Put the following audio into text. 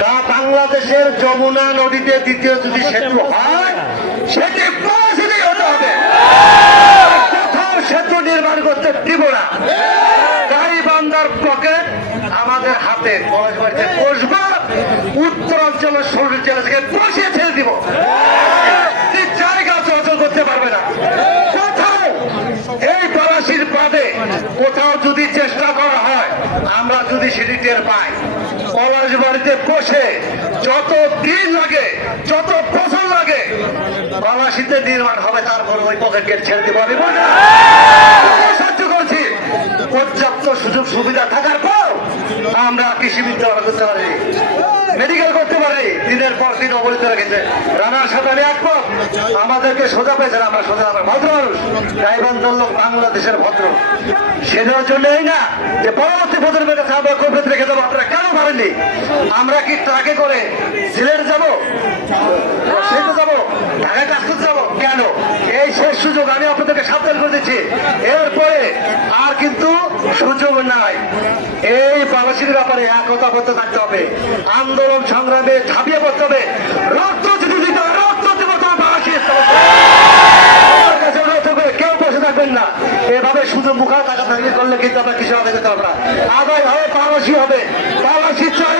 তা বাংলাদেশের যমুনা নদীতে দ্বিতীয় যদি সেতু হয় সেটি পরিস্থিতি হতে হবে, কোথাও সেতু নির্মাণ করতে দিব না। গাইবান্ধার পকেট আমাদের হাতে, পলাশবাড়িতে বসবো, উত্তরাঞ্চলের শরীর জেলা থেকে বসিয়ে ছেড়ে দিব, জায়গা চলাচল করতে পারবে না কোথাও। এই পলাশির বাদে কোথাও যদি চেষ্টা করা হয়, আমরা যদি সেটি টের পাই, পলাশবাড়িতে বসে যত দিন লাগে, যত বছর লাগে, পলাশিতে নির্মাণ হবে, তারপর ওই পকেট গেট ছেড়ে দিব। আমি সাহায্য করছি, পর্যাপ্ত সুযোগ সুবিধা থাকার পর আমরা কৃষি বিদ্যালয় করতে পারি, মেডিকেল করতে পারি, দিনের পর দিন অবহেলিত রেখেছে। রানার সাথে আমি একমত, আমাদেরকে সোজা পেয়েছেন, আমরা সোজা, আমরা ভদ্র মানুষ, গাইবান্ধার লোক বাংলাদেশের ভদ্র। সেটার জন্যই না যে পরবর্তী প্রজন্মের কাছে আমরা কবিত রেখে দেবো, আপনারা কেন পারেননি? আমরা কি ট্রাকে করে সিলেট যাবো, সেটা যাবো, ঢাকায় কাজ করতে যাবো কেন? এই শেষ সুযোগ, আমি আপনাদেরকে সাবধান করে দিচ্ছি, এরপরে আর কিন্তু সুযোগ নাই। এই পলাশির ব্যাপারে একতাবদ্ধ থাকতে হবে, আন্দোলন সংগ্রামে ঝাঁপিয়ে পড়তে হবে, রক্ত যদি দিতে হয় রক্ত দেব, তোমার পলাশি কেউ বসে থাকবেন না। এভাবে শুধু মুখা টাকা থাকলে করলে কিন্তু আমরা কিছু আদায় করতে পারবো না, আদায় হবে পলাশি হবে, পলাশি চাই।